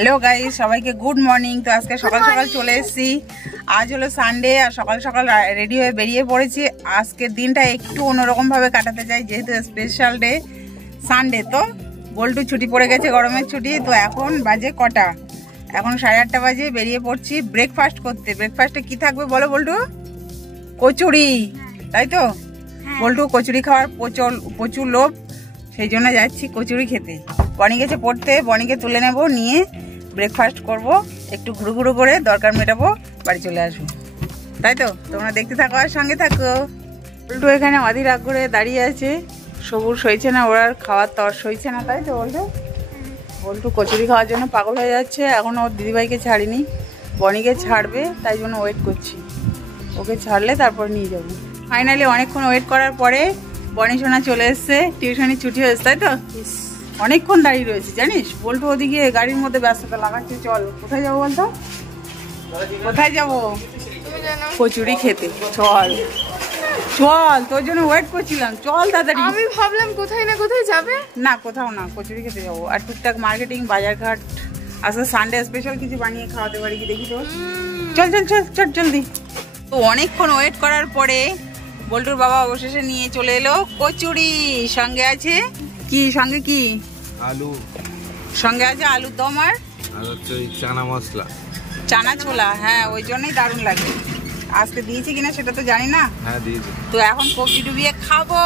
Hello guys, সবাইকে good morning. তো আজকে সকাল সকাল চলে এসেছি। আজ হলো সানডে আর সকাল সকাল রেডি হয়ে বেরিয়ে পড়েছি। আজকের দিনটা একটু অন্যরকম ভাবে কাটাতে চাই, যেহেতু স্পেশাল ডে সানডে। তো বল্টু ছুটি পড়ে গেছে, গরমের ছুটি। তো এখন বাজে কটা? এখন 8:30 বাজে। বেরিয়ে পড়ছি ব্রেকফাস্ট করতে। ব্রেকফাস্টে কি থাকবে বলো বল্টু? কচুরি, তাই তো? বল্টু কচুরি খাওয়ার প্রচুর লোভ, সেই জন্য যাচ্ছি কচুরি খেতে। বনি গেছে পড়তে, বনিকে তুলে নেব, নিয়ে ব্রেকফাস্ট করব, একটু ঘুরু ঘুরু করে দরকার মেটাবো, বাড়ি চলে আসবো। তাই তো? তোমরা দেখতে থাকো আর সঙ্গে থাকো। বল্টু এখানে অধীর আগ্রহে দাঁড়িয়ে আছে। সবুর সইছে না, ওর আর খাওয়ার তর সইছে না, তাই তো বল্টু? বল্টু কচুরি খাওয়ার জন্য পাগল হয়ে যাচ্ছে। এখন ওর দিদিভাইকে ছাড়িনি, বনিকে ছাড়বে, তাই জন্য ওয়েট করছি। ওকে ছাড়লে তারপর নিয়ে যাবো। ফাইনালি অনেকক্ষণ ওয়েট করার পরে বনি সোনা চলে এসছে। টিউশনি ছুটি হয়েছে, তাই তো? অনেকক্ষণ দাঁড়িয়ে রয়েছে জানিস। বল্টু ওদিকে গাড়ির মধ্যে ব্যস্ততা লাগাচ্ছে। চল, কোথায় যাবো বলতো? কোথায় যাবো? কচুরি খেতে। চল চল, তোর জন্য ওয়েট করছিলাম। চল তাড়াতাড়ি। আমি ভাবলাম কোথায় না কোথায় যাবে। না, কোথাও না, কচুরি খেতে যাবো। আর টুকটাক মার্কেটিং, বাজারঘাট। আজকে সানডে স্পেশাল কিছু বানিয়ে খাওয়াতে পারি কি দেখি তো। চল চল চল চল জলদি। তো অনেকক্ষণ ওয়েট করার পরে বল্টুর বাবা অবশেষে নিয়ে চলে এলো কচুরি। সঙ্গে আছে কি? সঙ্গে কি? আলু। সঙ্গে আছে আলুর দম আর হচ্ছে চানা মশলা, চানা ছোলা। হ্যাঁ, ওই জন্যই দারুণ লাগে। আজকে দিয়েছে কিনা সেটা তো জানি না। হ্যাঁ দিয়েছে। তো এখন কবজি ডুবিয়ে খাবো।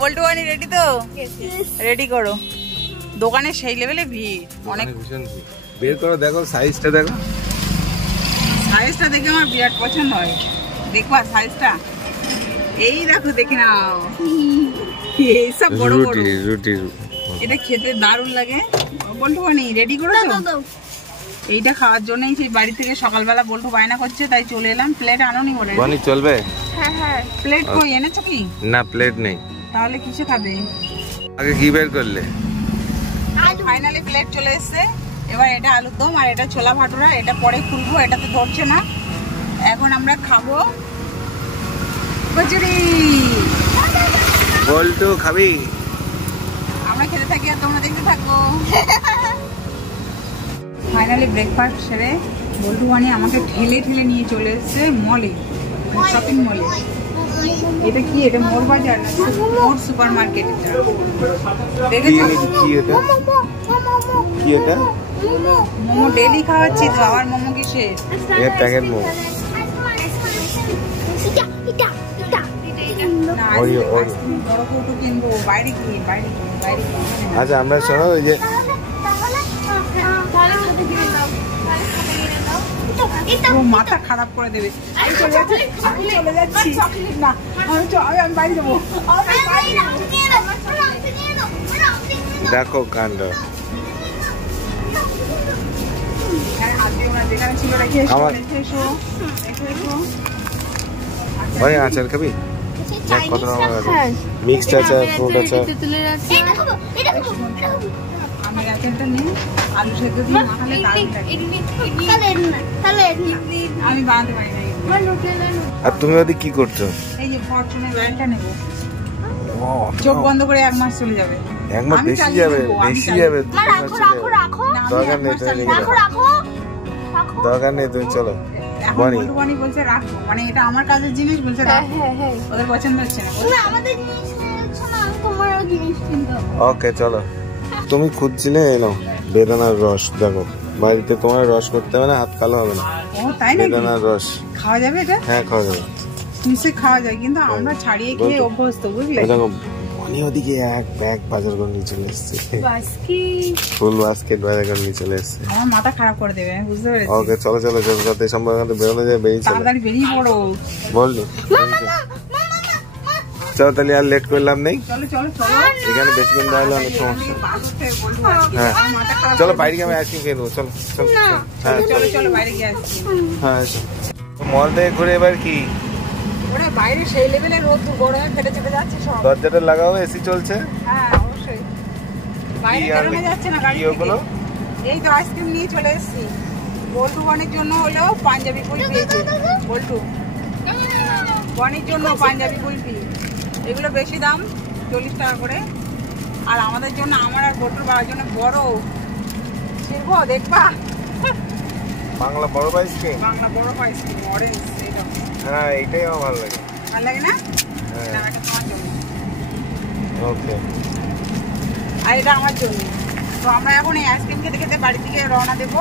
বল্টু বানি রেডি তো? রেডি করো। দোকানে সেই লেভেলে ভিড়, অনেক ভীষণ ভিড়। বের করো, দেখো সাইজটা দেখো। সাইজটা দেখে আমার বিরাট পছন্দ হয়। দেখবা সাইজটা? এই দেখো, দেখে নাও। এইসব বড় বড় রুটি। এটা খেতে দারুণ লাগে। বল্টু বানি রেডি করেছো? এইটা খাওয়ার জন্যই সেই বাড়ি থেকে সকালবেলা বল্টু বায়না করছে, তাই চলে এলাম। প্লেট আনোনি বলে? বনি চলবে? হ্যাঁ হ্যাঁ। প্লেট কই এনেছো কি? না, প্লেট নেই। তাহলে কিসে খাবে? আগে কি বের করলে? ফাইনালি প্লেট চলে এসেছে। এবার এটা আলুর দম আর এটা ছোলা ভাটুরা। এটা পরে খুলবো, এটা তো ধরছে না। এখন আমরা খাবো কচুরি। বল্টু খাবি? আমরা খেতে থাকি আর তোমরা দেখতে থাকো। ফাইনালি ব্রেকফাস্ট সেরে বল্টু বানি আমাকে ঠেলে ঠেলে নিয়ে চলে এসেছে মলে, শপিং মলে। এটা কি? এটা মোর বাজার না মোর সুপার মার্কেট? দেখেছো কি এটা? কি এটা? মোমো ডেলি খাওয়াচ্ছি তো, আবার মোমো কিসের? এর প্যাকেট মোমো। আচ্ছা, আমরা শোনো, ওই যে মাথা খারাপ করে দেবে। চলে যাচ্ছি না, আমি বাড়ি যাবো। দেখো কাণ্ড। যেখানে ছিল রেখে এসো। আচার খাবি? কত রকম মিক্সড আচার, ফ্রুট আচার। আমি আচারটা নিই, আলু সেদ্ধ দিয়ে মাখালে আমি বানাতে পারি না। আর তুমি ওদিকে কি করছো? এই যে ফরচুনের ব্র্যান্ডটা নেবো। চোখ বন্ধ করে 1 মাস চলে যাবে। 1 মাস বেশি যাবে, বেশি যাবে। দরকার নেই, দরকার নেই, তুমি চলো। বনি বলছে রাখবো, মানে এটা আমার কাজের জিনিস, বলছে রাখবো। ওদের পছন্দ হচ্ছে না। ওকে চলো। তুমি খুঁজছিলে এলো বেদানার রস। দেখো, বাড়িতে তোমার রস করতে হবে না, হাত কালো হবে না। ও তাই নাকি? বেদানার রস খাওয়া যাবে এটা? হ্যাঁ, খাওয়া যাবে। জুসে খাওয়া যায়, কিন্তু আমরা ছাড়িয়ে খেয়ে অভ্যস্ত, বুঝলে? দেখো, বনি ওদিকে এক ব্যাগ বাজার করে নিয়ে চলে এসছে। ফুল বাস্কেট বাজার করে নিয়ে চলে এসছে। আমার মাথা খারাপ করে দেবে, বুঝতে পেরেছি। ওকে চলো চলো চলো, যাতে সম্ভব বেরোনো যায়, বেরিয়ে চলো। তাড়াতাড়ি বেরিয়ে পড়ো। বললি চলো, তাহলে আর লেট করলাম নেই। চলো চলো চলো, এখানে বেশিক্ষণ দাঁড়ালে অনেক সমস্যা। হ্যাঁ চলো, বাইরে গিয়ে আমি আইসক্রিম খেয়ে নেবো। চলো চলো। হ্যাঁ চলো চলো, বাইরে গিয়ে আসছি। হ্যাঁ মল থেকে ঘুরে এবার কি? ওরে বাইরে সেই লেভেলে রোদ, গরমে ফেটে চেপে যাচ্ছে সব। দরজাটা লাগাও, এসি চলছে। হ্যাঁ অবশ্যই। বাইরে বেরোনো যাচ্ছে না গাড়ি থেকে। এই তো আইসক্রিম নিয়ে চলে এসেছি। বল্টু বনির জন্য হলো পাঞ্জাবি কুলফি। বল্টু বনির জন্য পাঞ্জাবি কুলফি। এগুলো বেশি দাম, 40 টাকা করে। আর আমাদের জন্য, আমার আর বল্টুর বাবার জন্য বড় ছিড়বো দেখবা? বাংলা বরফ আইসক্রিম। বাংলা বরফ আইসক্রিম অরেঞ্জ এইটা হ্যাঁ এইটাই আমার ভালো লাগে। ভালো লাগে না? হ্যাঁ এটা একটা তোমার জন্য ওকে। আর এটা আমার জন্য। তো আমরা এখন এই আইসক্রিম খেতে খেতে বাড়ির দিকে রওনা দেবো।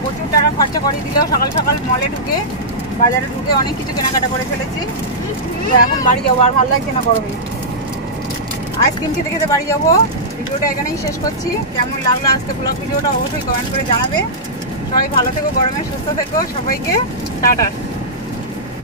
প্রচুর টাকা খরচা করে দিলেও সকাল সকাল মলে ঢুকে বাজারে ঢুকে অনেক কিছু কেনাকাটা করে ফেলেছি। তো এখন বাড়ি যাবো, আর ভালো লাগছে না গরমে। আইসক্রিম খেতে খেতে বাড়ি যাবো। ভিডিওটা এখানেই শেষ করছি। কেমন লাগলো আজকে ব্লগ ভিডিওটা অবশ্যই কমেন্ট করে জানাবে। সবাই ভালো থেকো, গরমে সুস্থ থেকো। সবাইকে টাটা।